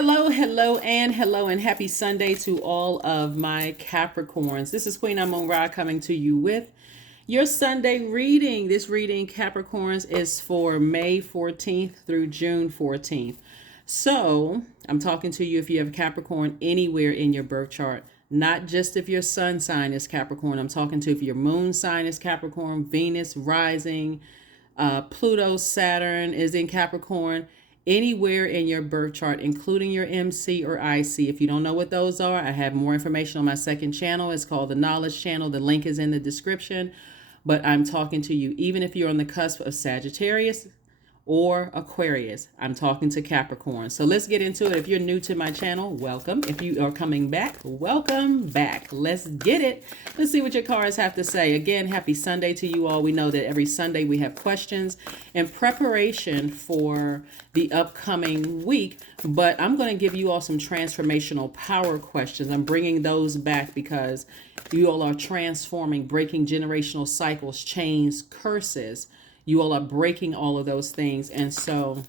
Hello, and happy Sunday to all of my Capricorns. This is Queen Amon Ra coming to you with your Sunday reading. This reading, Capricorns, is for May 14th through June 14th. So, I'm talking to you if you have Capricorn anywhere in your birth chart, not just if your sun sign is Capricorn. I'm talking to if your moon sign is Capricorn, Venus rising, Pluto, Saturn is in Capricorn, anywhere in your birth chart, including your MC or IC. If you don't know what those are, I have more information on my second channel. It's called the Knowledge Channel. The link is in the description. But I'm talking to you, even if you're on the cusp of Sagittarius or Aquarius. I'm talking to Capricorn. So let's get into it. If you're new to my channel, welcome. If you are coming back, welcome back. Let's get it. Let's see what your cards have to say. Again, happy Sunday to you all. We know that every Sunday we have questions in preparation for the upcoming week, but I'm going to give you all some transformational power questions. I'm bringing those back because you all are transforming, breaking generational cycles, chains, curses. You all are breaking all of those things. And so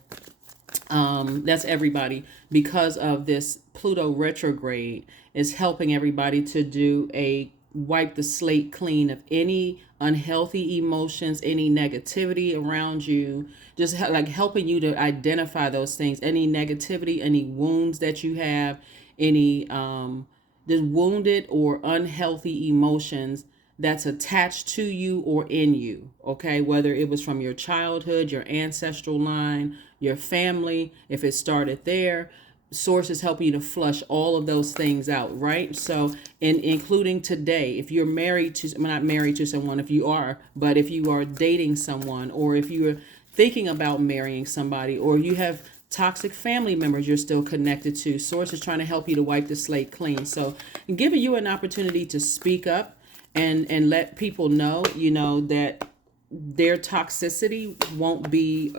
that's everybody, because of this Pluto retrograde, is helping everybody to do a wipe the slate clean of any unhealthy emotions, any negativity around you, just like helping you to identify those things, any negativity, any wounds that you have, any the wounded or unhealthy emotions that's attached to you or in you, okay? Whether it was from your childhood, your ancestral line, your family, if it started there, sources help you to flush all of those things out, right? So, including today, if you're married to, well, not married to someone, if you are, but if you are dating someone, or if you're thinking about marrying somebody, or you have toxic family members you're still connected to, source is trying to help you to wipe the slate clean. So, giving you an opportunity to speak up and let people know, that their toxicity won't be,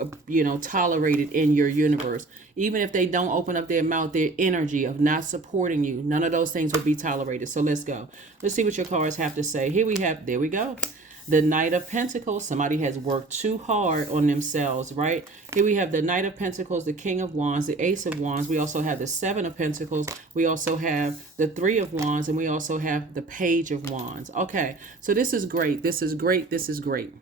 tolerated in your universe. Even if they don't open up their mouth, their energy of not supporting you, none of those things will be tolerated. So let's go. Let's see what your cards have to say. There we go. The Knight of Pentacles. Somebody has worked too hard on themselves, right? Here we have the Knight of Pentacles, the King of Wands, the Ace of Wands. We also have the Seven of Pentacles. We also have the Three of Wands, and we also have the Page of Wands. Okay, so this is great. This is great. This is great.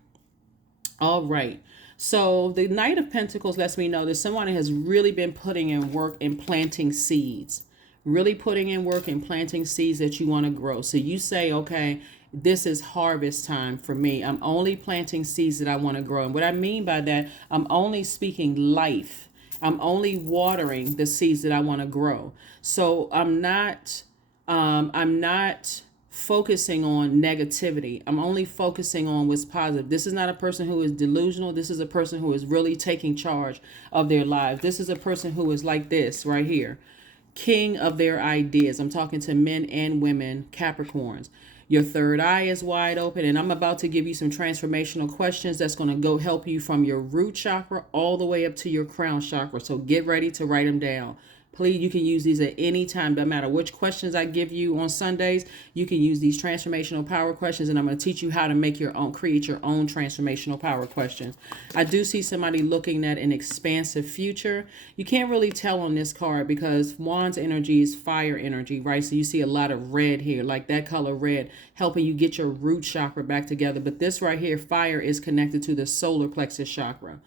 All right. So the Knight of Pentacles lets me know that someone has really been putting in work and planting seeds. Really putting in work and planting seeds that you want to grow. So you say, okay, this is harvest time for me. I'm only planting seeds that I want to grow. And what I mean by that, I'm only speaking life. I'm only watering the seeds that I want to grow. So I'm not focusing on negativity. I'm only focusing on what's positive. This is not a person who is delusional. This is a person who is really taking charge of their lives. This is a person who is like this right here. King of their ideas. I'm talking to men and women, Capricorns. Your third eye is wide open, and I'm about to give you some transformational questions that's going to go help you from your root chakra all the way up to your crown chakra. So get ready to write them down. Please, you can use these at any time. No matter which questions I give you on Sundays, you can use these transformational power questions, and I'm going to teach you how to make your own, create your own transformational power questions. I do see somebody looking at an expansive future. You can't really tell on this card because Wands energy is fire energy, right? So you see a lot of red here, like that color red, helping you get your root chakra back together. But this right here, fire, is connected to the solar plexus chakra.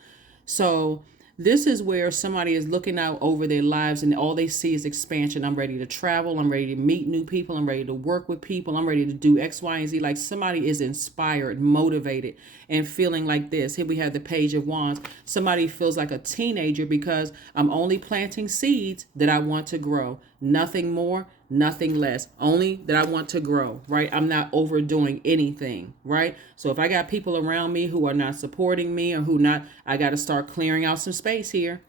So this is where somebody is looking out over their lives and all they see is expansion. I'm ready to travel. I'm ready to meet new people. I'm ready to work with people. I'm ready to do X, Y, and Z. Like somebody is inspired, motivated, and feeling like this. Here we have the Page of Wands. Somebody feels like a teenager because I'm only planting seeds that I want to grow. Nothing more, nothing less. Only that I want to grow, right? I'm not overdoing anything, right? So if I got people around me who are not supporting me or who not, I got to start clearing out some space here.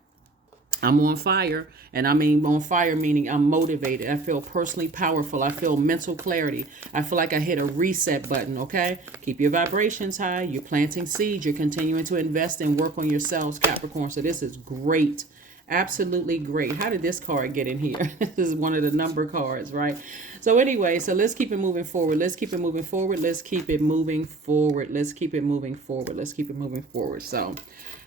I'm on fire, and I mean on fire meaning I'm motivated. I feel personally powerful. I feel mental clarity. I feel like I hit a reset button, okay? Keep your vibrations high. You're planting seeds. You're continuing to invest and work on yourselves, Capricorn. So this is great. Absolutely great. How did this card get in here? This is one of the number cards, right? So anyway, so let's keep it moving forward. Let's keep it moving forward. Let's keep it moving forward. Let's keep it moving forward. Let's keep it moving forward. So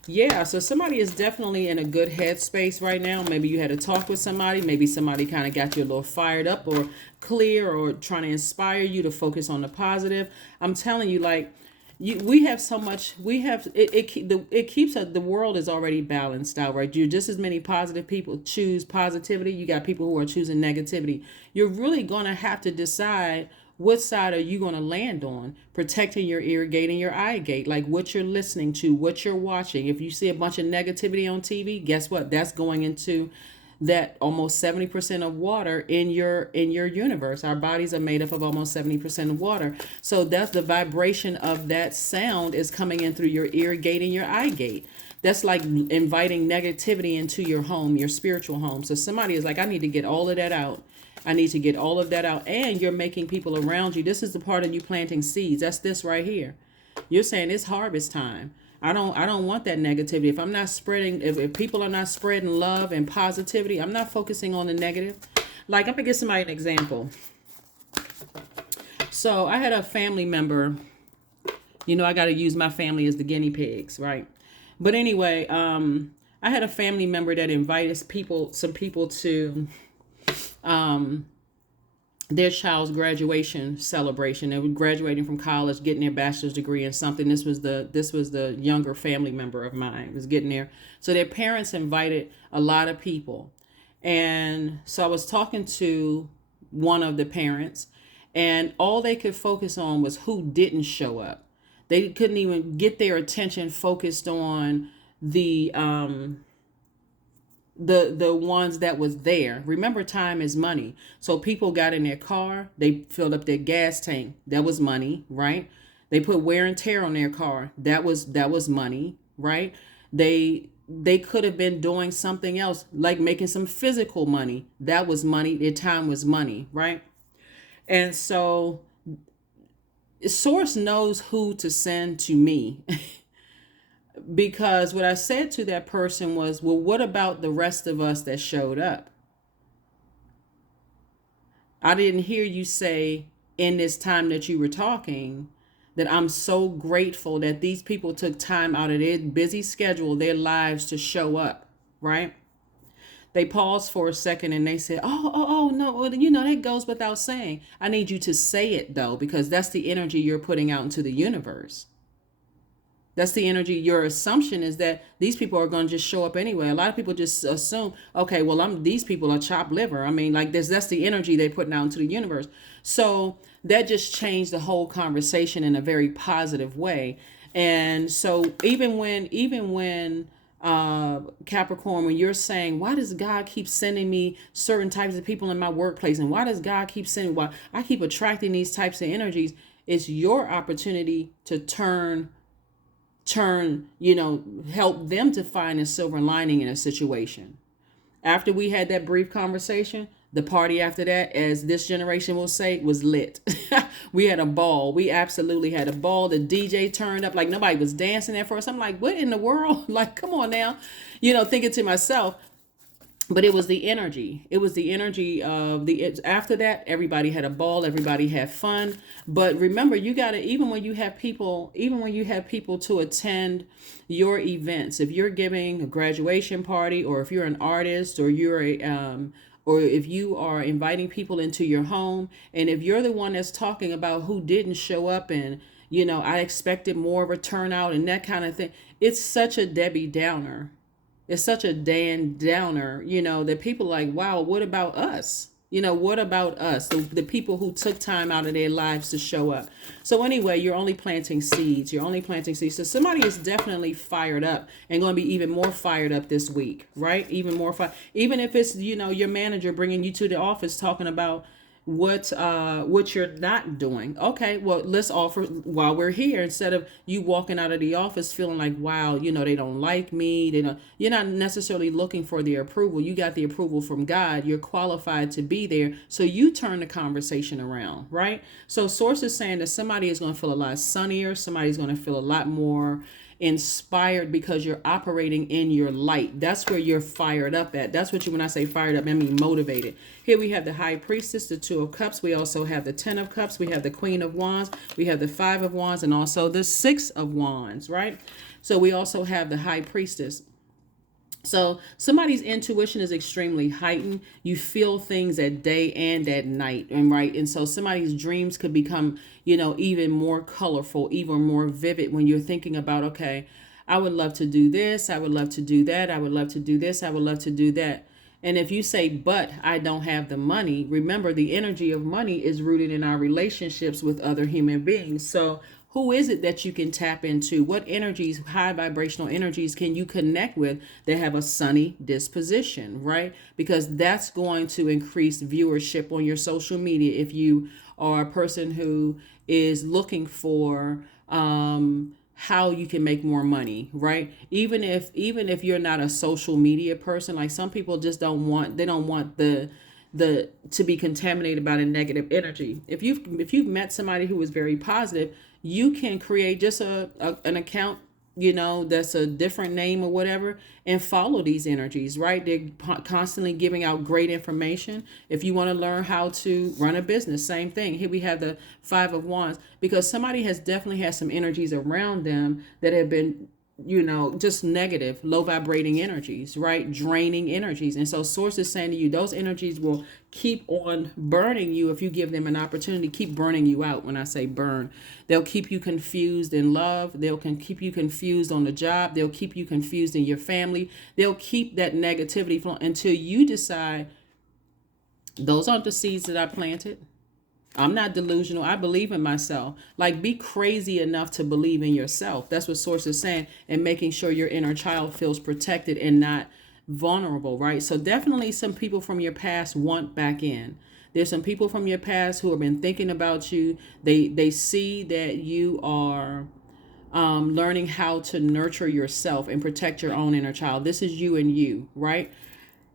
yeah, so somebody is definitely in a good headspace right now. Maybe you had a talk with somebody. Maybe somebody kind of got you a little fired up or clear or trying to inspire you to focus on the positive. I'm telling you, like, we have so much. We have it keeps the world is already balanced out, right? You just as many positive people choose positivity. You got people who are choosing negativity. You're really gonna have to decide what side are you going to land on, protecting your ear gate and your eye gate, like what you're listening to, what you're watching. If you see a bunch of negativity on TV, guess what? That's going into that almost 70% of water in your universe. Our bodies are made up of almost 70% of water. So that's the vibration of that sound is coming in through your ear gate and your eye gate. That's like inviting negativity into your home, your spiritual home. So somebody is like, I need to get all of that out. I need to get all of that out. And you're making people around you. This is the part of you planting seeds. That's this right here. You're saying it's harvest time. I don't want that negativity. If I'm not spreading, if people are not spreading love and positivity, I'm not focusing on the negative. Like, I'm gonna give somebody an example. So I had a family member, I got to use my family as the guinea pigs, right? But anyway, I had a family member that invited some people to their child's graduation celebration. They were graduating from college, getting their bachelor's degree in something. This was the younger family member of mine was getting there. So their parents invited a lot of people. And so I was talking to one of the parents, and all they could focus on was who didn't show up. They couldn't even get their attention focused on the ones that was there. Remember, time is money. So people got in their car, they filled up their gas tank. That was money, right? They put wear and tear on their car. That was money, right? They could have been doing something else, like making some physical money. That was money. Their time was money, right? And so Source knows who to send to me. Because what I said to that person was, well, what about the rest of us that showed up? I didn't hear you say in this time that you were talking that I'm so grateful that these people took time out of their busy schedule, their lives to show up, right? They paused for a second and they said, oh, no, well, that goes without saying. I need you to say it, though, because that's the energy you're putting out into the universe. That's the energy. Your assumption is that these people are going to just show up anyway. A lot of people just assume, okay, well, these people are chopped liver. I mean, like that's the energy they're putting out into the universe. So that just changed the whole conversation in a very positive way. And so even when Capricorn, when you're saying, why does God keep sending me certain types of people in my workplace? And why does God keep why I keep attracting these types of energies? It's your opportunity to turn, help them to find a silver lining in a situation. After we had that brief conversation, the party after that, as this generation will say, was lit. We had a ball. We absolutely had a ball. The DJ turned up like nobody was dancing there for us. I'm like, what in the world? Like, come on now. Thinking to myself, but it was the energy. It was the energy of after that, everybody had a ball, everybody had fun. But remember, you got to, even when you have people to attend your events, if you're giving a graduation party, or if you're an artist, or or if you are inviting people into your home, and if you're the one that's talking about who didn't show up, and I expected more of a turnout and that kind of thing, it's such a Debbie Downer. It's such a Dan Downer, that people are like, wow, what about us? What about us? The people who took time out of their lives to show up. So anyway, you're only planting seeds. So somebody is definitely fired up and going to be even more fired up this week, right? Even more fire. Even if it's, your manager bringing you to the office talking about what you're not doing. Okay, well, let's offer while we're here, instead of you walking out of the office feeling like, wow, they don't like me. You're not necessarily looking for their approval. You got the approval from God. You're qualified to be there. So you turn the conversation around, right? So Source is saying that somebody is going to feel a lot sunnier. Somebody's going to feel a lot more inspired because you're operating in your light. That's where you're fired up at. That's what you, when I say fired up, I mean motivated. Here we have the High Priestess, the Two of Cups. We also have the Ten of Cups. We have the Queen of Wands. We have the Five of Wands, and also the Six of Wands, right? So we also have the High Priestess. So somebody's intuition is extremely heightened. You feel things at day and at night, and right. And so somebody's dreams could become, even more colorful, even more vivid when you're thinking about, okay, I would love to do this. I would love to do that. I would love to do this. I would love to do that. And if you say, but I don't have the money, remember the energy of money is rooted in our relationships with other human beings. So who is it that you can tap into? What energies, high vibrational energies, can you connect with that have a sunny disposition, right? Because that's going to increase viewership on your social media if you are a person who is looking for how you can make more money, right? Even if you're not a social media person, like some people just don't want the to be contaminated by the negative energy. If you've met somebody who is very positive, you can create just an account, that's a different name or whatever, and follow these energies, right? They're constantly giving out great information. If you want to learn how to run a business, same thing. Here we have the Five of Wands, because somebody has definitely had some energies around them that have been, just negative, low vibrating energies, right? Draining energies. And so source is saying to you, those energies will keep on burning you if you give them an opportunity, keep burning you out. When I say burn, they'll keep you confused in love. They'll keep you confused on the job. They'll keep you confused in your family. They'll keep that negativity flowing until you decide those aren't the seeds that I planted. I'm not delusional. I believe in myself. Like, be crazy enough to believe in yourself. That's what Source is saying, and making sure your inner child feels protected and not vulnerable, right? So definitely some people from your past want back in. There's some people from your past who have been thinking about you. They see that you are learning how to nurture yourself and protect your own inner child. This is you and you, right?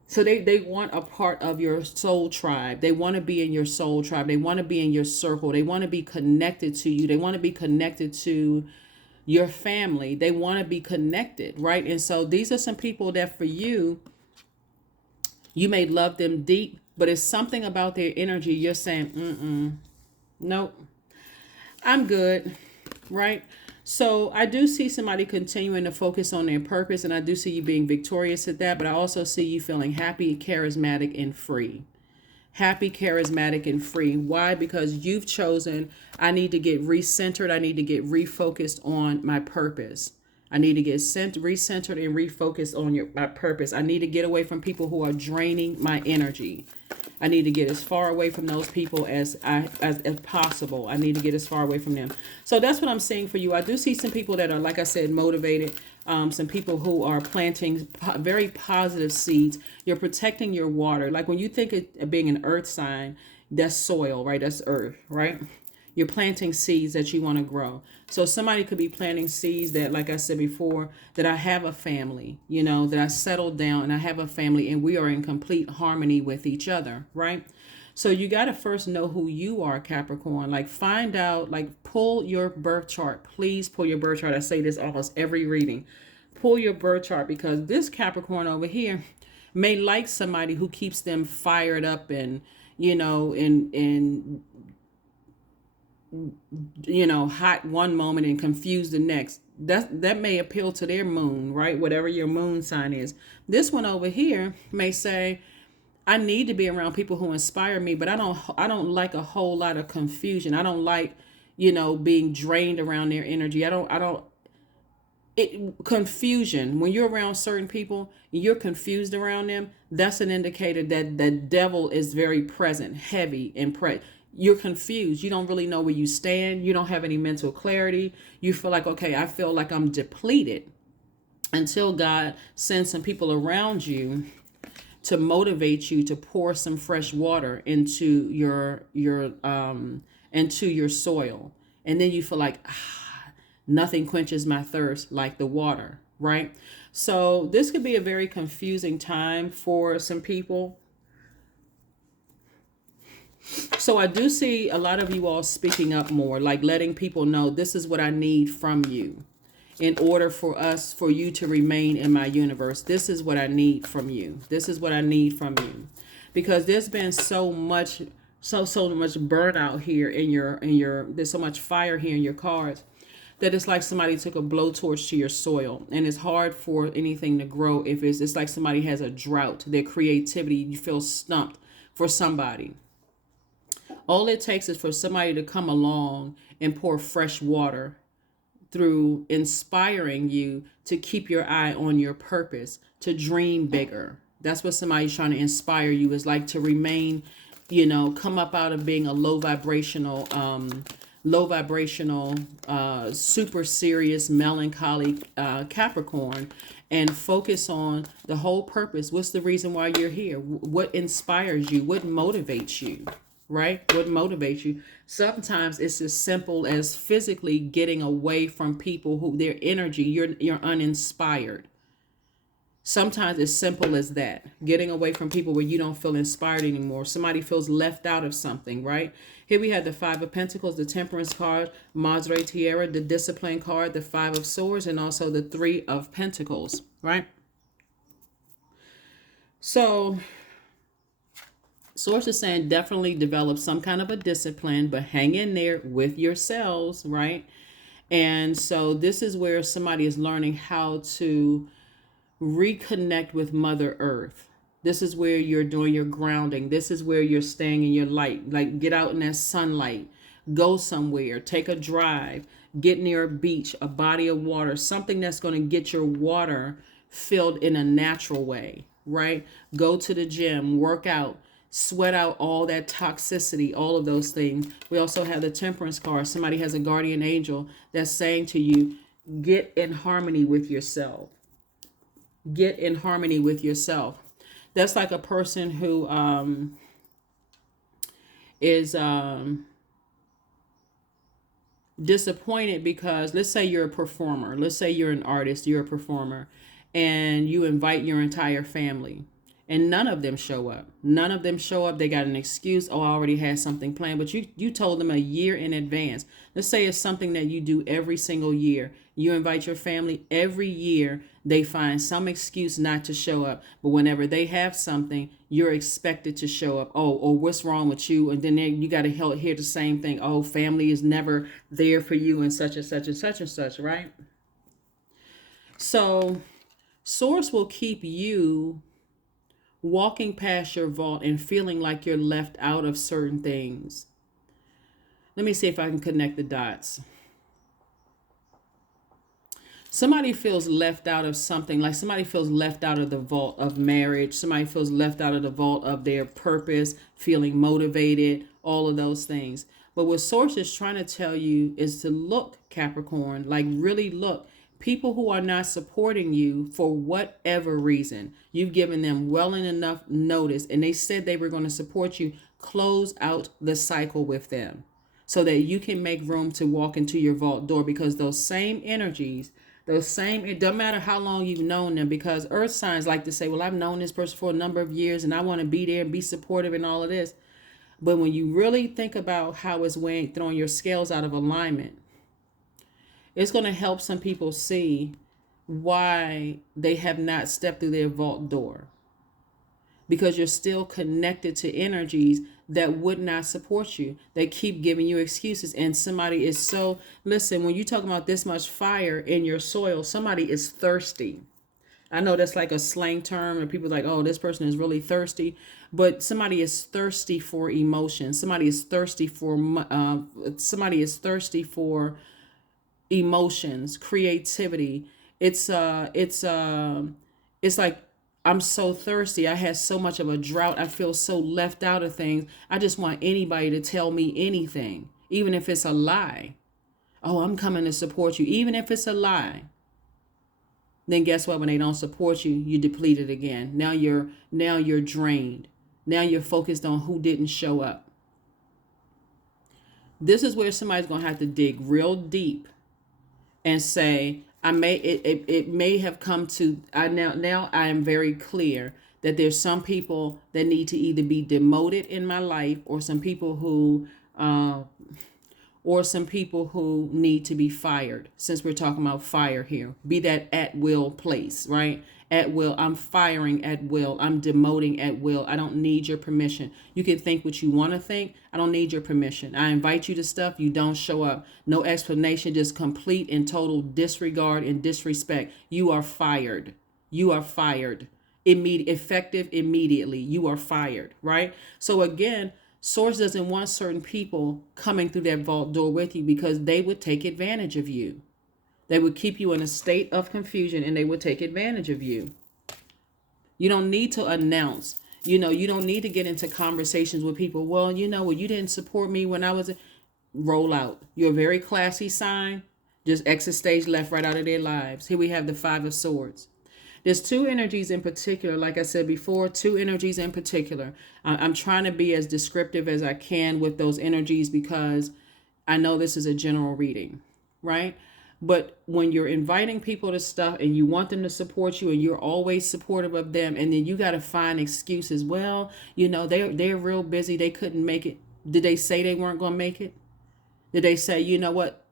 So they want a part of your soul tribe. They want to be in your soul tribe. They want to be in your circle. They want to be connected to you. They want to be connected to your family. They want to be connected, right? And so these are some people that for you, you may love them deep, but it's something about their energy. You're saying, nope, I'm good, right? So I do see somebody continuing to focus on their purpose, and I do see you being victorious at that, but I also see you feeling happy, charismatic, and free. Happy, charismatic, and free. Why? Because you've chosen, I need to get recentered. I need to get refocused on my purpose. I need to get recentered and refocused on my purpose. I need to get away from people who are draining my energy. I need to get as far away from those people as possible. I need to get as far away from them. So that's what I'm saying for you. I do see some people that are, like I said, motivated. Some people who are planting very positive seeds. You're protecting your water. Like when you think of being an earth sign, that's soil, right? That's earth, right? You're planting seeds that you want to grow. So somebody could be planting seeds that, like I said before, that I have a family, that I settled down and I have a family and we are in complete harmony with each other, right? So you got to first know who you are, Capricorn. Like find out, like pull your birth chart. Please pull your birth chart. I say this almost every reading. Pull your birth chart, because this Capricorn over here may like somebody who keeps them fired up and, hot one moment and confused the next. That may appeal to their moon, right? Whatever your moon sign is. This one over here may say, I need to be around people who inspire me, but I don't like a whole lot of confusion. I don't like, being drained around their energy. Confusion. When you're around certain people and you're confused around them, that's an indicator that the devil is very present, heavy and you're confused. You don't really know where you stand. You don't have any mental clarity. You feel like, okay, I feel like I'm depleted, until God sends some people around you to motivate you to pour some fresh water into your soil. And then you feel like, nothing quenches my thirst like the water, right? So this could be a very confusing time for some people. So I do see a lot of you all speaking up more, like letting people know this is what I need from you. in order for you to remain in my universe. This is what I need from you. This is what I need from you. Because there's been so much burnout here in your there's so much fire here in your cards that it's like somebody took a blowtorch to your soil, and it's hard for anything to grow if it's like somebody has a drought. Their creativity, you feel stumped for somebody. All it takes is for somebody to come along and pour fresh water through inspiring you to keep your eye on your purpose, to dream bigger. That's what somebody's trying to inspire you, is like to remain, come up out of being a low vibrational, super serious, melancholy Capricorn, and focus on the whole purpose. What's the reason why you're here? What inspires you? What motivates you? Right? What motivates you? Sometimes it's as simple as physically getting away from people who their energy, you're uninspired. Sometimes it's simple as that. Getting away from people where you don't feel inspired anymore. Somebody feels left out of something, right? Here we have the Five of Pentacles, the Temperance card, Madre Tierra, the Discipline card, the Five of Swords, and also the Three of Pentacles, right? So Source is saying definitely develop some kind of a discipline, but hang in there with yourselves, right? And so this is where somebody is learning how to reconnect with Mother Earth. This is where you're doing your grounding. This is where you're staying in your light. Like, get out in that sunlight. Go somewhere. Take a drive. Get near a beach, a body of water, something that's going to get your water filled in a natural way, right? Go to the gym, work out, sweat out all that toxicity, all of those things. We also have the Temperance card. Somebody has a guardian angel that's saying to you, get in harmony with yourself. Get in harmony with yourself. That's like a person who is disappointed because, let's say you're a performer. Let's say you're an artist, you're a performer, and you invite your entire family, and none of them show up. None of them show up. They got an excuse. Oh, I already had something planned. But you told them a year in advance. Let's say it's something that you do every single year. You invite your family every year. They find some excuse not to show up. But whenever they have something, you're expected to show up. Oh, or what's wrong with you? And then you got to hear the same thing. Oh, family is never there for you, and such and such and such and such, right? So Source will keep you walking past your vault and feeling like you're left out of certain things. Let me see if I can connect the dots. Somebody feels left out of something, like somebody feels left out of the vault of marriage. Somebody feels left out of the vault of their purpose, feeling motivated, all of those things. But what Source is trying to tell you is to look, Capricorn, like really look. People who are not supporting you for whatever reason, you've given them well and enough notice, and they said they were going to support you. Close out the cycle with them so that you can make room to walk into your vault door, because those same energies, it doesn't matter how long you've known them, because earth signs like to say, well, I've known this person for a number of years and I want to be there and be supportive and all of this. But when you really think about how it's throwing your scales out of alignment, it's going to help some people see why they have not stepped through their vault door. Because you're still connected to energies that would not support you. They keep giving you excuses. And somebody is so, listen, when you talk about this much fire in your soil, somebody is thirsty. I know that's like a slang term, and people are like, oh, this person is really thirsty. But somebody is thirsty for emotion. Somebody is thirsty for emotions, creativity. It's like, I'm so thirsty. I had so much of a drought. I feel so left out of things. I just want anybody to tell me anything, even if it's a lie. Oh, I'm coming to support you, even if it's a lie. Then guess what? When they don't support you, you're depleted again. Now you're drained. Now you're focused on who didn't show up. This is where somebody's gonna have to dig real deep and say, it may have come to, now I am very clear that there's some people that need to either be demoted in my life, or some people who or some people who need to be fired, since we're talking about fire here. Be that at will place, right? At will. I'm firing at will. I'm demoting at will. I don't need your permission. You can think what you want to think. I don't need your permission. I invite you to stuff. You don't show up. No explanation, just complete and total disregard and disrespect. You are fired. You are fired. Effective immediately. You are fired, right? So again, Source doesn't want certain people coming through that vault door with you because they would take advantage of you. They would keep you in a state of confusion and they would take advantage of you. You don't need to announce. You don't need to get into conversations with people. Well, you didn't support me when I was roll out. You're a very classy sign. Just exit stage left right out of their lives. Here we have the Five of Swords. There's two energies in particular, like I said before, two energies in particular. I'm trying to be as descriptive as I can with those energies because I know this is a general reading, right? But when you're inviting people to stuff and you want them to support you and you're always supportive of them, and then you got to find excuses. Well, they're real busy. They couldn't make it. Did they say they weren't going to make it? Did they say, you know what?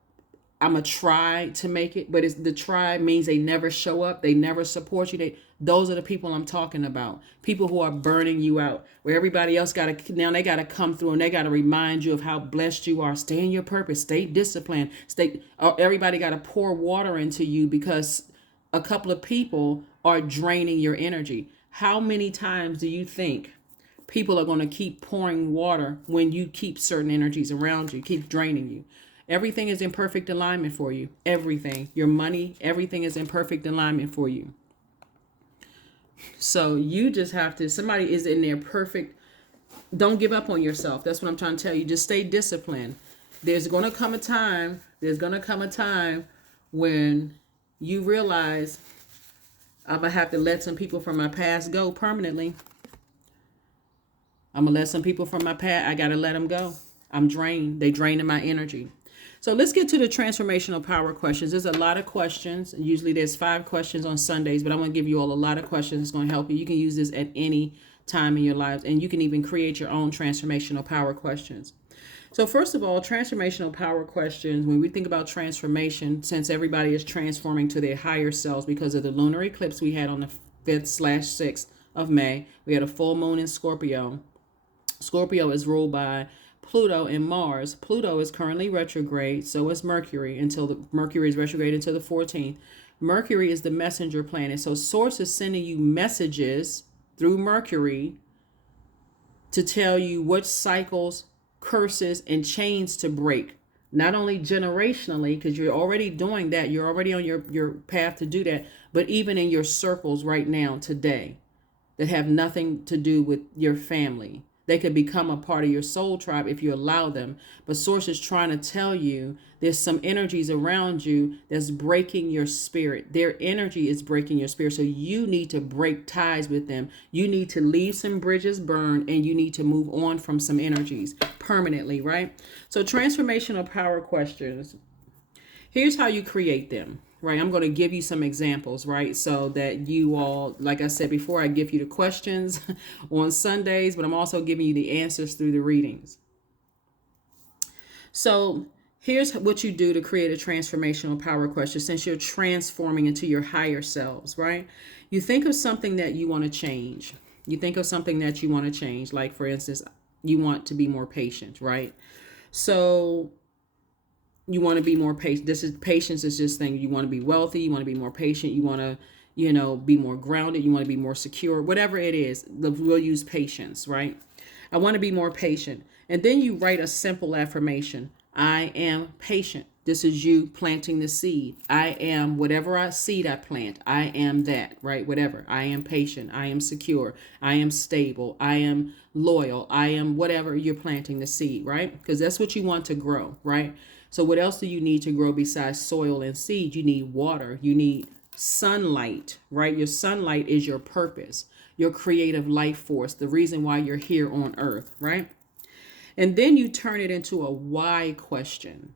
I'm going to try to make it, but the try means they never show up. They never support you. Those are the people I'm talking about. People who are burning you out, where everybody else they got to come through and they got to remind you of how blessed you are. Stay in your purpose, stay disciplined, everybody got to pour water into you because a couple of people are draining your energy. How many times do you think people are going to keep pouring water when you keep certain energies around you, keep draining you? Everything is in perfect alignment for you. Everything. Your money, everything is in perfect alignment for you. So you just have to, somebody is in their perfect, don't give up on yourself. That's what I'm trying to tell you. Just stay disciplined. There's going to come a time when you realize I'm going to have to let some people from my past go permanently. I'm going to let some people from my past, I got to let them go. I'm drained. They draining my energy. So let's get to the transformational power questions. There's a lot of questions. Usually there's 5 questions on Sundays, but I'm going to give you all a lot of questions. It's going to help you. You can use this at any time in your lives, and you can even create your own transformational power questions. So first of all, transformational power questions, when we think about transformation, since everybody is transforming to their higher selves because of the lunar eclipse we had on the 5th/6th of May, we had a full moon in Scorpio. Scorpio is ruled by Pluto and Mars. Pluto is currently retrograde, so is Mercury Mercury is retrograde until the 14th. Mercury is the messenger planet. So Source is sending you messages through Mercury to tell you what cycles, curses, and chains to break. Not only generationally, because you're already doing that, you're already on your path to do that, but even in your circles right now, today, that have nothing to do with your family. They could become a part of your soul tribe if you allow them. But Source is trying to tell you there's some energies around you that's breaking your spirit. Their energy is breaking your spirit. So you need to break ties with them. You need to leave some bridges burned and you need to move on from some energies permanently, right? So transformational power questions. Here's how you create them. Right, I'm going to give you some examples, right? So that you all, like I said before, I give you the questions on Sundays, but I'm also giving you the answers through the readings. So here's what you do to create a transformational power question since you're transforming into your higher selves, right? You think of something that you want to change. Like, for instance, you want to be more patient, right? So you want to be more patient. Patience is just thing. You want to be wealthy. You want to be more patient. You want to, be more grounded. You want to be more secure. Whatever it is, we'll use patience, right? I want to be more patient. And then you write a simple affirmation. I am patient. This is you planting the seed. I am whatever seed I plant. I am that, right? Whatever. I am patient. I am secure. I am stable. I am loyal. I am whatever you're planting the seed, right? Because that's what you want to grow, right? So what else do you need to grow besides soil and seed? You need water. You need sunlight, right? Your sunlight is your purpose, your creative life force, the reason why you're here on earth, right? And then you turn it into a why question.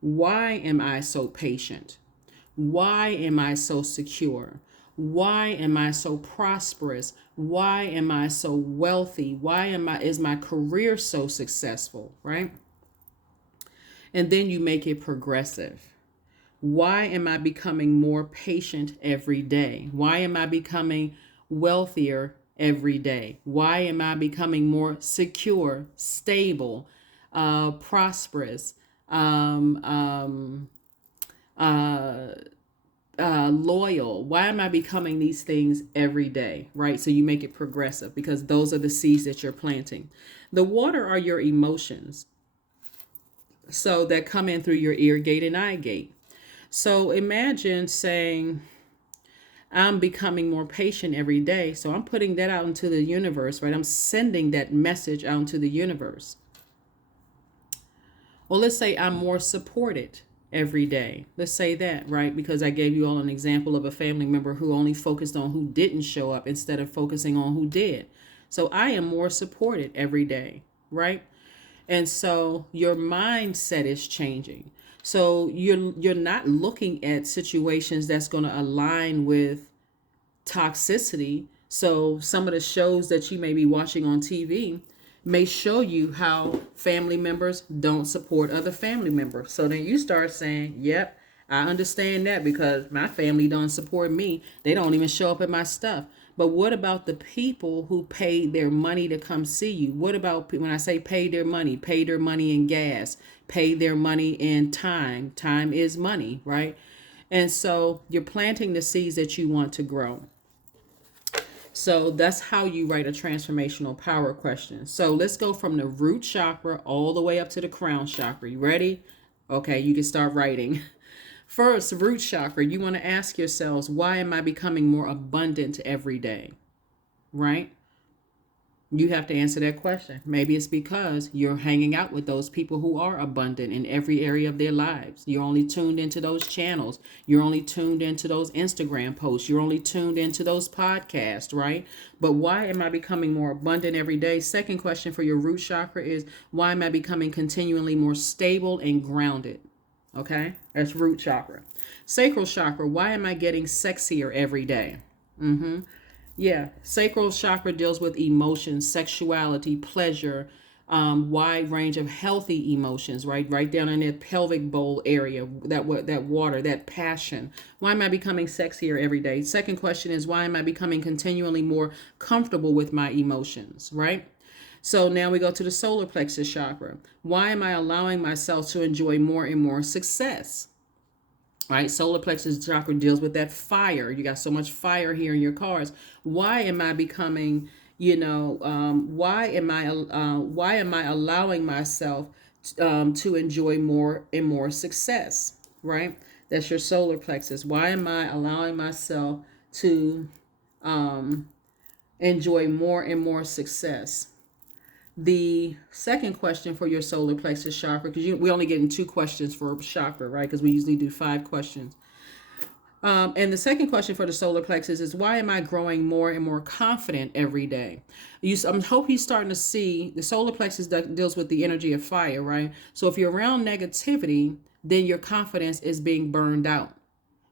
Why am I so patient? Why am I so secure? Why am I so prosperous? Why am I so wealthy? Is my career so successful, right? And then you make it progressive. Why am I becoming more patient every day? Why am I becoming wealthier every day? Why am I becoming more secure, stable, prosperous, um, um, uh, loyal? Why am I becoming these things every day? Right? So you make it progressive because those are the seeds that you're planting. The water are your emotions. So that come in through your ear gate and eye gate. So imagine saying, I'm becoming more patient every day. So I'm putting that out into the universe, right? I'm sending that message out into the universe. Well, let's say I'm more supported every day. Let's say that, right? Because I gave you all an example of a family member who only focused on who didn't show up instead of focusing on who did. So I am more supported every day, right? And so your mindset is changing. So you're not looking at situations that's going to align with toxicity. So some of the shows that you may be watching on TV may show you how family members don't support other family members. So then you start saying, yep, I understand that because my family don't support me. They don't even show up at my stuff. But what about the people who paid their money to come see you? What about when I say pay their money in gas, pay their money in time? Time is money, right? And so you're planting the seeds that you want to grow. So that's how you write a transformational power question. So let's go from the root chakra all the way up to the crown chakra. You ready? Okay, you can start writing. First, root chakra, you want to ask yourselves, why am I becoming more abundant every day? Right? You have to answer that question. Maybe it's because you're hanging out with those people who are abundant in every area of their lives. You're only tuned into those channels. You're only tuned into those Instagram posts. You're only tuned into those podcasts, right? But why am I becoming more abundant every day? Second question for your root chakra is, why am I becoming continually more stable and grounded? Okay, that's root chakra. Sacral chakra, why am I getting sexier every day? Yeah, sacral chakra deals with emotions, sexuality, pleasure, wide range of healthy emotions, right down in that pelvic bowl area, that water, that passion. Why am I becoming sexier every day? Second question is, why am I becoming continually more comfortable with my emotions, right? So now we go to the solar plexus chakra. Why am I allowing myself to enjoy more and more success? Right, solar plexus chakra deals with that fire. You got so much fire here in your cars. Why am I becoming, why am I allowing myself to enjoy more and more success? Right, that's your solar plexus. Why am I allowing myself to enjoy more and more success? The second question for your solar plexus chakra, because we only get in 2 questions for chakra, right? Because we usually do 5 questions. And the second question for the solar plexus is, why am I growing more and more confident every day? I hope you're starting to see the solar plexus that deals with the energy of fire, right? So if you're around negativity, then your confidence is being burned out.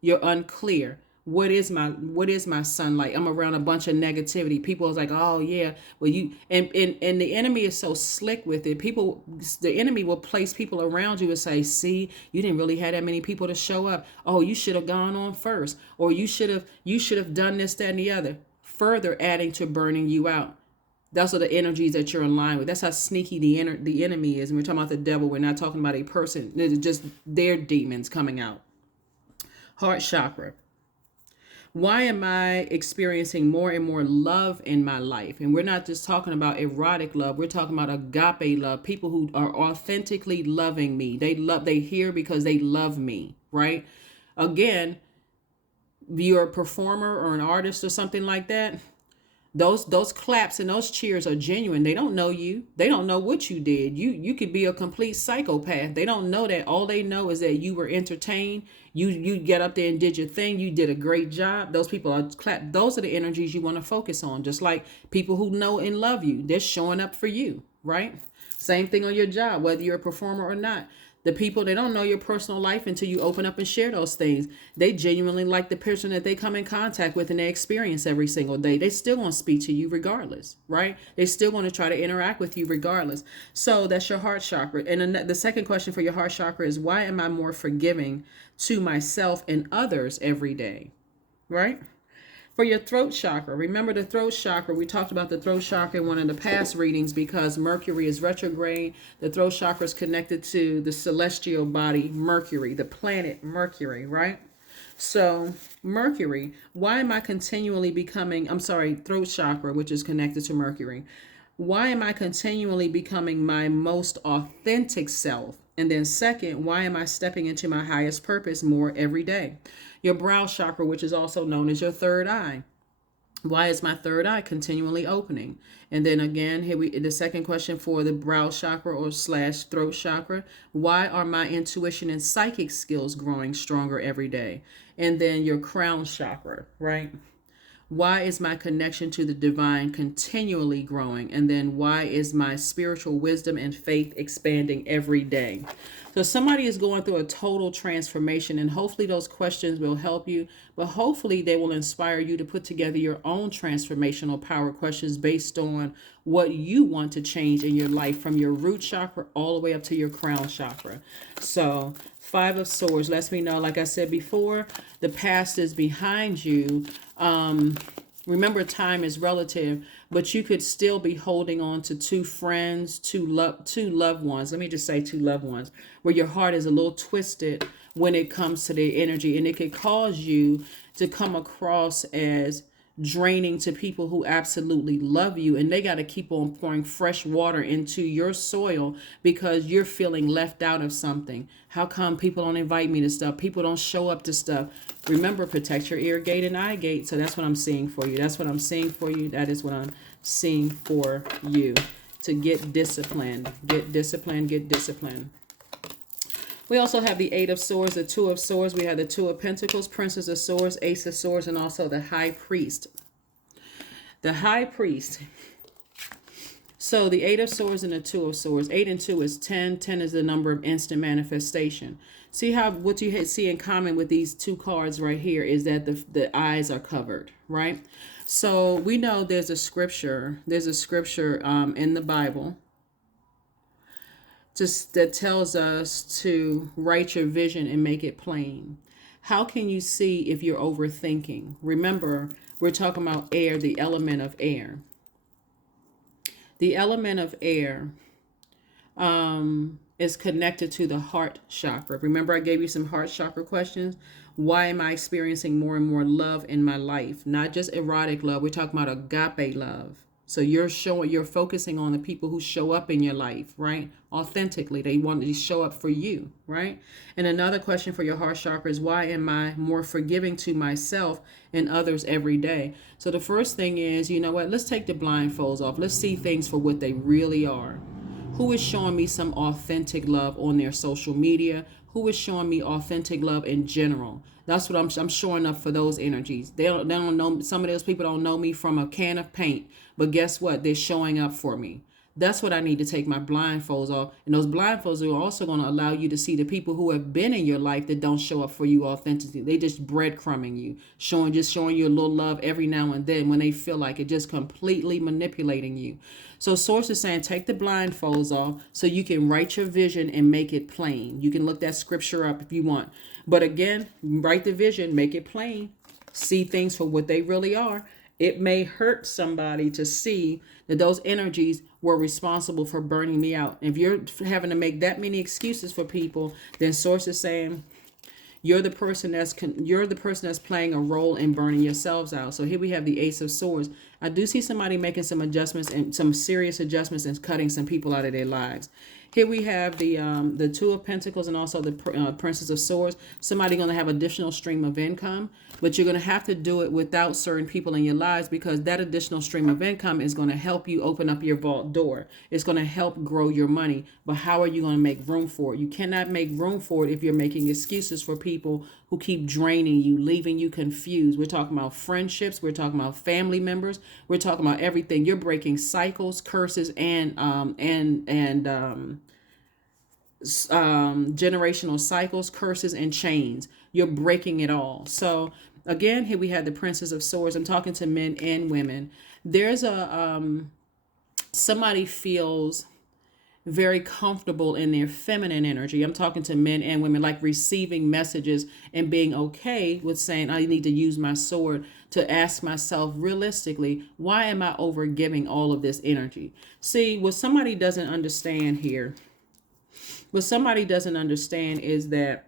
You're unclear. What is my sunlight? I'm around a bunch of negativity. People is like, oh yeah, well you and the enemy is so slick with it. The enemy will place people around you and say, see, you didn't really have that many people to show up. Oh, you should have gone on first, or you should have done this, that, and the other. Further adding to burning you out. Those are the energies that you're in line with. That's how sneaky the enemy is. And we're talking about the devil. We're not talking about a person. It's just their demons coming out. Heart chakra. Why am I experiencing more and more love in my life? And we're not just talking about erotic love. We're talking about agape love. People who are authentically loving me. They hear because they love me, right? Again, if you're a performer or an artist or something like that, those claps and those cheers are genuine. They don't know you. They don't know what you did. You could be a complete psychopath. They don't know that. All they know is that you were entertained. You get up there and did your thing. You did a great job. Those people are clap. Those are the energies you want to focus on. Just like people who know and love you, they're showing up for you, right? Same thing on your job, whether you're a performer or not. The people, they don't know your personal life until you open up and share those things. They genuinely like the person that they come in contact with and they experience every single day. They still want to speak to you regardless, right? They still want to try to interact with you regardless. So that's your heart chakra. And then the second question for your heart chakra is, why am I more forgiving to myself and others every day, right? For your throat chakra, remember the throat chakra. We talked about the throat chakra in one of the past readings because Mercury is retrograde. The throat chakra is connected to the celestial body, Mercury, the planet Mercury, right? So, Mercury, why am I continually becoming, throat chakra, which is connected to Mercury. Why am I continually becoming my most authentic self? And then second, why am I stepping into my highest purpose more every day? Your brow chakra, which is also known as your third eye. Why is my third eye continually opening? And then again, the second question for the brow chakra or slash throat chakra. Why are my intuition and psychic skills growing stronger every day? And then your crown chakra, right? Why is my connection to the divine continually growing? And then why is my spiritual wisdom and faith expanding every day? So somebody is going through a total transformation, and hopefully those questions will help you, but hopefully they will inspire you to put together your own transformational power questions based on what you want to change in your life, from your root chakra all the way up to your crown chakra. So Five of Swords lets me know, like I said before, the past is behind you. Remember, time is relative, but you could still be holding on to two friends, two loved ones. Let me just say two loved ones, where your heart is a little twisted when it comes to their energy, and it could cause you to come across as draining to people who absolutely love you, and they got to keep on pouring fresh water into your soil because you're feeling left out of something. How come people don't invite me to stuff? People don't show up to stuff. Remember, protect your ear gate and eye gate. So that's what I'm seeing for you. That's what I'm seeing for you. That is what I'm seeing for you. To get disciplined. Get disciplined. Get disciplined. We also have the Eight of Swords, the Two of Swords. We have the Two of Pentacles, Princess of Swords, Ace of Swords, and also the High Priest. The High Priest. So the Eight of Swords and the Two of Swords. 8 and 2 is 10. 10 is the number of instant manifestation. See how what you see in common with these two cards right here is that the eyes are covered, right? So we know there's a scripture. There's a scripture in the Bible just that tells us to write your vision and make it plain. How can you see if you're overthinking? Remember, we're talking about air, the element of air. The element of air is connected to the heart chakra. Remember, I gave you some heart chakra questions. Why am I experiencing more and more love in my life? Not just erotic love. We're talking about agape love. So you're focusing on the people who show up in your life, right? Authentically. They want to show up for you, right? And another question for your heart chakra is, why am I more forgiving to myself and others every day? So the first thing is, you know what? Let's take the blindfolds off. Let's see things for what they really are. Who is showing me some authentic love on their social media? Who is showing me authentic love in general? That's what I'm showing up for, those energies. They don't know. Some of those people don't know me from a can of paint, but guess what? They're showing up for me. That's what I need to take my blindfolds off. And those blindfolds are also going to allow you to see the people who have been in your life that don't show up for you authentically. They just breadcrumbing you, showing you a little love every now and then when they feel like it, just completely manipulating you. So Source is saying, take the blindfolds off so you can write your vision and make it plain. You can look that scripture up if you want. But again, write the vision, make it plain. See things for what they really are. It may hurt somebody to see that those energies were responsible for burning me out. If you're having to make that many excuses for people, then Source is saying you're the person that's playing a role in burning yourselves out. So here we have the Ace of Swords. I do see somebody making some adjustments, and some serious adjustments, and cutting some people out of their lives. Here we have the Two of Pentacles and also the Princess of Swords. Somebody going to have additional stream of income, but you're going to have to do it without certain people in your lives, because that additional stream of income is going to help you open up your vault door. It's going to help grow your money. But how are you going to make room for it? You cannot make room for it if you're making excuses for people who keep draining you, leaving you confused. We're talking about friendships. We're talking about family members. We're talking about everything. You're breaking cycles, curses, and generational cycles, curses, and chains. You're breaking it all. So again, here we have the Princess of Swords. I'm talking to men and women. There's a somebody feels very comfortable in their feminine energy. I'm talking to men and women, like receiving messages and being okay with saying, I need to use my sword to ask myself realistically, why am I over giving all of this energy? See, what somebody doesn't understand here, what somebody doesn't understand is that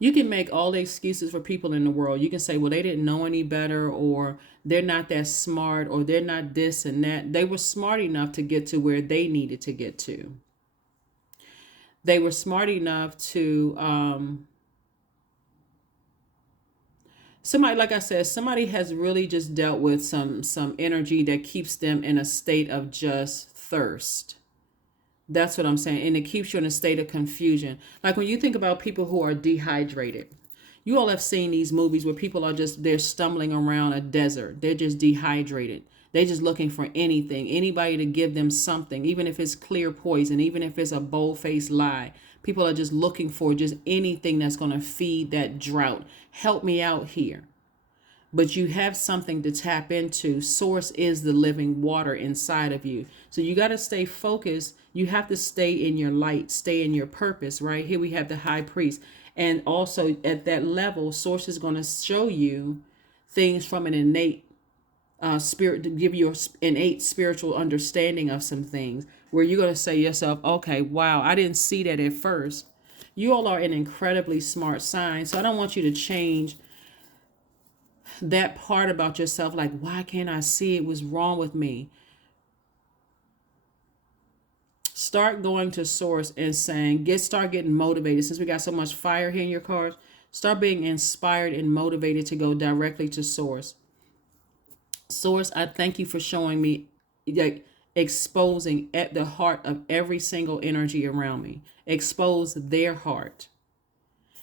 you can make all the excuses for people in the world. You can say, well, they didn't know any better, or they're not that smart, or they're not this and that. They were smart enough to get to where they needed to get to. They were smart enough to, somebody, like I said, somebody has really just dealt with some energy that keeps them in a state of just thirst. That's what I'm saying. And it keeps you in a state of confusion. Like when you think about people who are dehydrated, you all have seen these movies where people are just, they're stumbling around a desert. They're just dehydrated. They're just looking for anything, anybody to give them something, even if it's clear poison, even if it's a bold-faced lie. People are just looking for just anything that's going to feed that drought. Help me out here. But you have something to tap into. Source is the living water inside of you. So you got to stay focused. You have to stay in your light, stay in your purpose, right? Here we have the high priest. And also at that level, source is going to show you things from an innate spirit, to give you an innate spiritual understanding of some things, where you're going to say to yourself, okay, wow, I didn't see that at first. You all are an incredibly smart sign. So I don't want you to change that part about yourself, like, why can't I see it? What's wrong with me? Start going to source and saying, start getting motivated. Since we got so much fire here in your cards, start being inspired and motivated to go directly to source. Source, I thank you for showing me, like, exposing at the heart of every single energy around me. Expose their heart.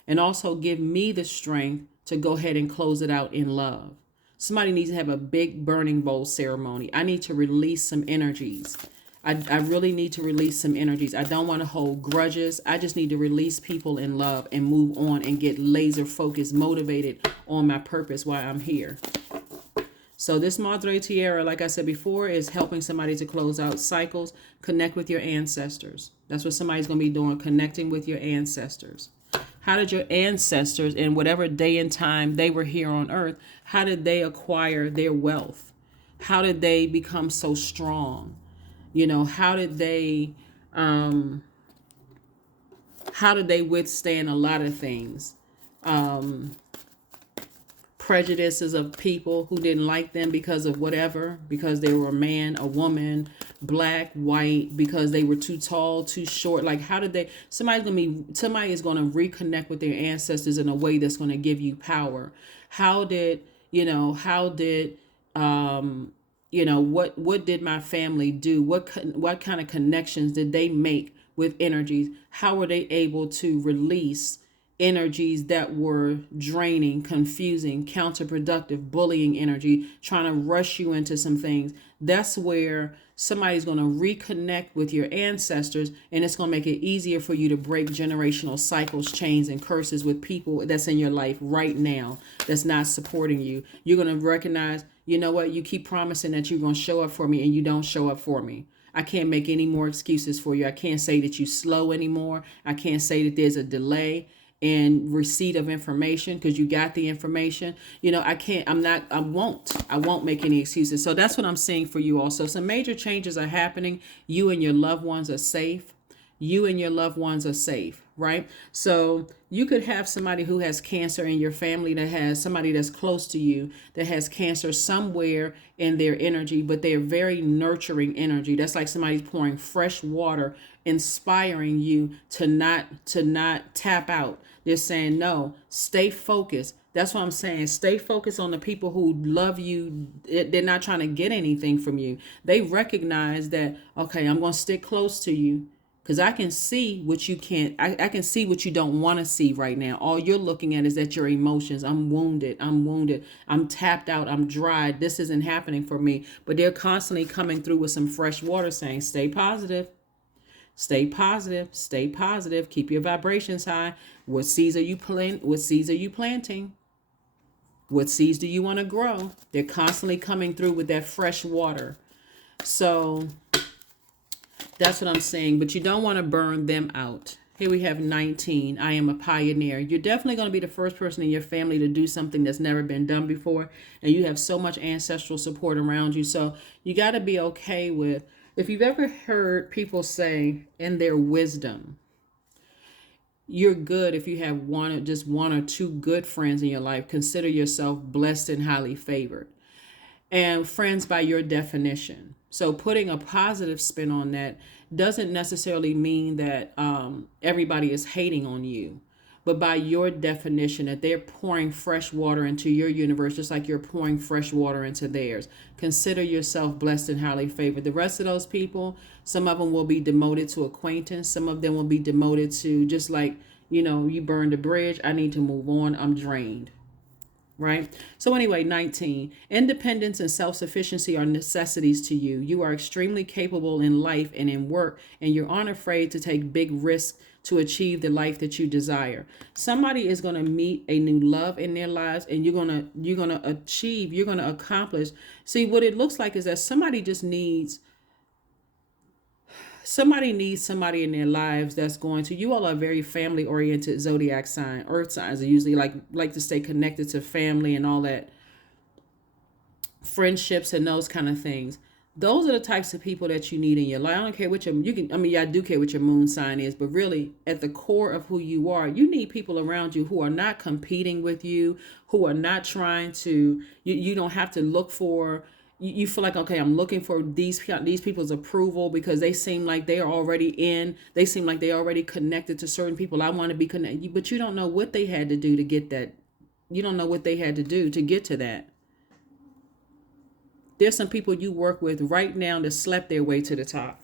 And also give me the strength to go ahead and close it out in love. Somebody needs to have a big burning bowl ceremony. I need to release some energies. I really need to release some energies. I don't want to hold grudges. I just need to release people in love and move on and get laser focused, motivated on my purpose while I'm here. So this Madre Tierra, like I said before, is helping somebody to close out cycles, connect with your ancestors. That's what somebody's going to be doing, connecting with your ancestors. How did your ancestors, in whatever day and time they were here on earth, how did they acquire their wealth? How did they become so strong? How did they withstand a lot of things? Prejudices of people who didn't like them because of whatever, because they were a man, a woman, black, white, because they were too tall, too short. Like, how did they, somebody is going to reconnect with their ancestors in a way that's going to give you power. What did my family do? What kind of connections did they make with energies? How were they able to release energies that were draining, confusing, counterproductive, bullying energy, trying to rush you into some things? That's where somebody's going to reconnect with your ancestors, and it's going to make it easier for you to break generational cycles, chains, and curses with people that's in your life right now that's not supporting you. You're going to recognize, you know what, you keep promising that you're going to show up for me and you don't show up for me. I can't make any more excuses for you. I can't say that you're slow anymore. I can't say that there's a delay in receipt of information because you got the information. I won't make any excuses. So that's what I'm seeing for you also. Some major changes are happening. You and your loved ones are safe. Right? So you could have somebody who has cancer in your family, that has somebody that's close to you that has cancer somewhere in their energy, but they're very nurturing energy. That's like somebody's pouring fresh water, inspiring you to not tap out. They're saying, no, stay focused. That's what I'm saying. Stay focused on the people who love you. They're not trying to get anything from you. They recognize that, okay, I'm going to stick close to you because I can see what you can't. I can see what you don't want to see right now. All you're looking at is that your emotions. I'm wounded. I'm tapped out. I'm dried. This isn't happening for me. But they're constantly coming through with some fresh water saying, stay positive. Stay positive. Stay positive. Keep your vibrations high. What seeds are you planting? What seeds are you planting? What seeds do you want to grow? They're constantly coming through with that fresh water. So that's what I'm saying. But you don't want to burn them out. Here we have 19. I am a pioneer. You're definitely going to be the first person in your family to do something that's never been done before. And you have so much ancestral support around you. So you got to be okay with, if you've ever heard people say in their wisdom, you're good if you have just one or two good friends in your life. Consider yourself blessed and highly favored. And friends by your definition. So putting a positive spin on that doesn't necessarily mean that everybody is hating on you, but by your definition, that they're pouring fresh water into your universe, just like you're pouring fresh water into theirs. Consider yourself blessed and highly favored. The rest of those people, some of them will be demoted to acquaintance. Some of them will be demoted to, just like, you burned a bridge. I need to move on. I'm drained. Right? So anyway, 19. Independence and self-sufficiency are necessities to you. You are extremely capable in life and in work, and you're unafraid to take big risks to achieve the life that you desire. Somebody is going to meet a new love in their lives, and you're going to accomplish. See, what it looks like is that somebody needs somebody in their lives that's going to, you all are very family oriented zodiac sign. Earth signs are usually like to stay connected to family and all that, friendships and those kind of things. Those are the types of people that you need in your life. I don't care what I do care what your moon sign is, but really at the core of who you are, you need people around you who are not competing with you, who are not trying to, you don't have to look for, you feel like, okay, I'm looking for these people's approval because they seem like they are already they seem like they already connected to certain people. I want to be connected, but you don't know what they had to do to get that. You don't know what they had to do to get to that. There's some people you work with right now that slept their way to the top.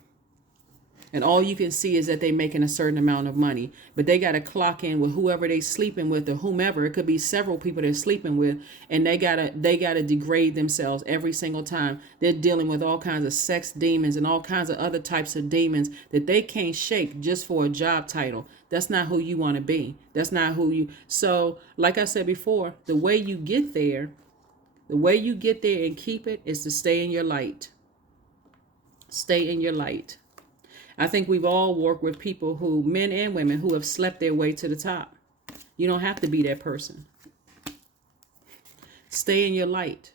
And all you can see is that they're making a certain amount of money. But they got to clock in with whoever they sleeping with or whomever. It could be several people they're sleeping with. And they gotta degrade themselves every single time. They're dealing with all kinds of sex demons and all kinds of other types of demons that they can't shake just for a job title. That's not who you want to be. That's not who you. So like I said before, the way you get there and keep it is to stay in your light. Stay in your light. I think we've all worked with people men and women, who have slept their way to the top. You don't have to be that person. Stay in your light.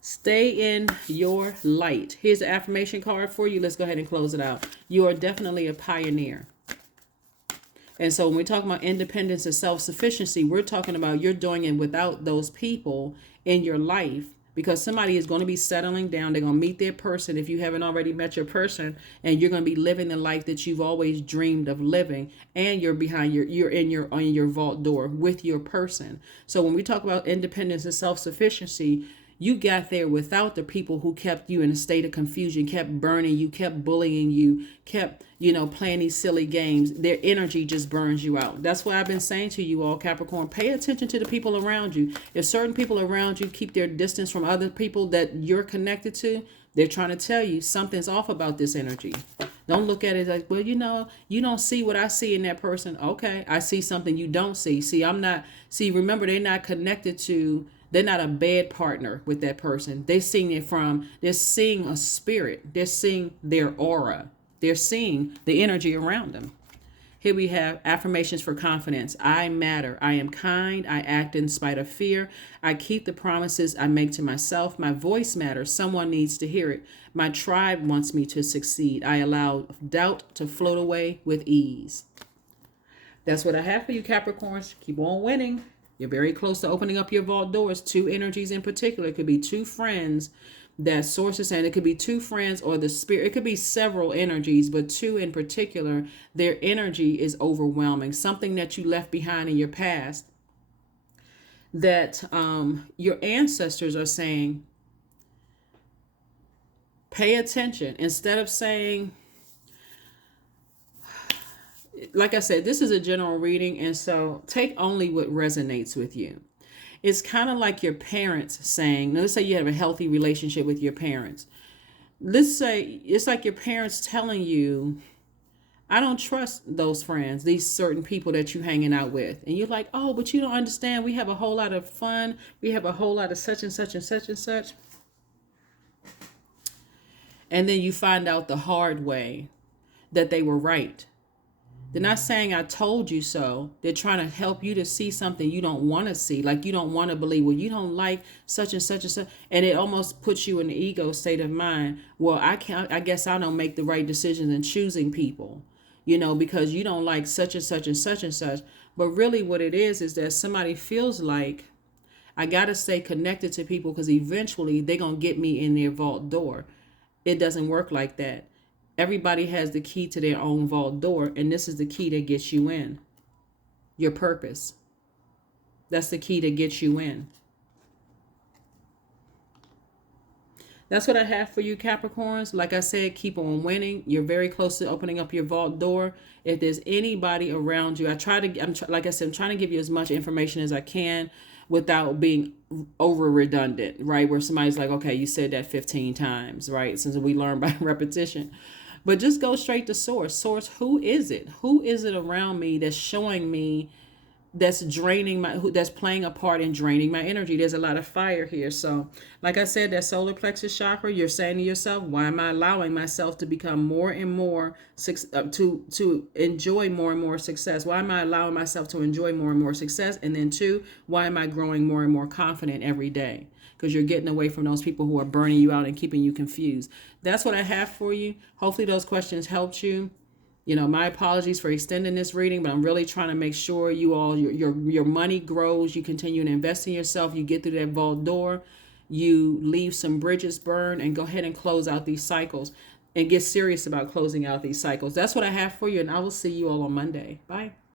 Stay in your light. Here's the affirmation card for you. Let's go ahead and close it out. You are definitely a pioneer. And so when we talk about independence and self-sufficiency, we're talking about you're doing it without those people in your life, because somebody is going to be settling down. They're going to meet their person if you haven't already met your person, and you're going to be living the life that you've always dreamed of living, and you're on your vault door with your person. So when we talk about independence and self-sufficiency, you got there without the people who kept you in a state of confusion, kept burning you, kept bullying you, kept, playing these silly games. Their energy just burns you out. That's why I've been saying to you all, Capricorn, pay attention to the people around you. If certain people around you keep their distance from other people that you're connected to, they're trying to tell you something's off about this energy. Don't look at it like, well, you don't see what I see in that person. Okay, I see something you don't see. Remember, they're not connected to, they're not a bad partner with that person. They're seeing a spirit. They're seeing their aura. They're seeing the energy around them. Here we have affirmations for confidence. I matter. I am kind. I act in spite of fear. I keep the promises I make to myself. My voice matters. Someone needs to hear it. My tribe wants me to succeed. I allow doubt to float away with ease. That's what I have for you, Capricorns. Keep on winning. You're very close to opening up your vault doors. Two energies in particular. It could be two friends that source is saying. It could be two friends or the spirit. It could be several energies, but two in particular, their energy is overwhelming. Something that you left behind in your past that your ancestors are saying, pay attention. Instead of saying, like I said, this is a general reading, and so take only what resonates with you. It's kind of like your parents saying, now let's say you have a healthy relationship with your parents. let's say it's like your parents telling you, I don't trust those friends, these certain people that you hanging out with. And you're like, oh, but you don't understand. We have a whole lot of fun. We have a whole lot of such and such and such and such. And then you find out the hard way that they were right. They're not saying I told you so. They're trying to help you to see something you don't want to see. Like you don't want to believe, well, you don't like such and such and such. And it almost puts you in the ego state of mind. Well, I guess I don't make the right decisions in choosing people, because you don't like such and such and such and such. But really what it is that somebody feels like I got to stay connected to people because eventually they're going to get me in their vault door. It doesn't work like that. Everybody has the key to their own vault door, and this is the key that gets you in. Your purpose. That's the key that gets you in. That's what I have for you, Capricorns. Like I said, keep on winning. You're very close to opening up your vault door. If there's anybody around you, like I said, I'm trying to give you as much information as I can without being over redundant, right? Where somebody's like, okay, you said that 15 times, right? Since we learn by repetition. But just go straight to source. Source, who is it? Who is it around me that's showing me, that's that's playing a part in draining my energy? There's a lot of fire here. So like I said, that solar plexus chakra, you're saying to yourself, why am I allowing myself to become more and more to enjoy more and more success? Why am I allowing myself to enjoy more and more success? And then two, why am I growing more and more confident every day? Because you're getting away from those people who are burning you out and keeping you confused. That's what I have for you. Hopefully those questions helped you. My apologies for extending this reading, but I'm really trying to make sure you all, your money grows, you continue to invest in yourself, you get through that vault door, you leave some bridges burned, and go ahead and close out these cycles and get serious about closing out these cycles. That's what I have for you, and I will see you all on Monday. Bye.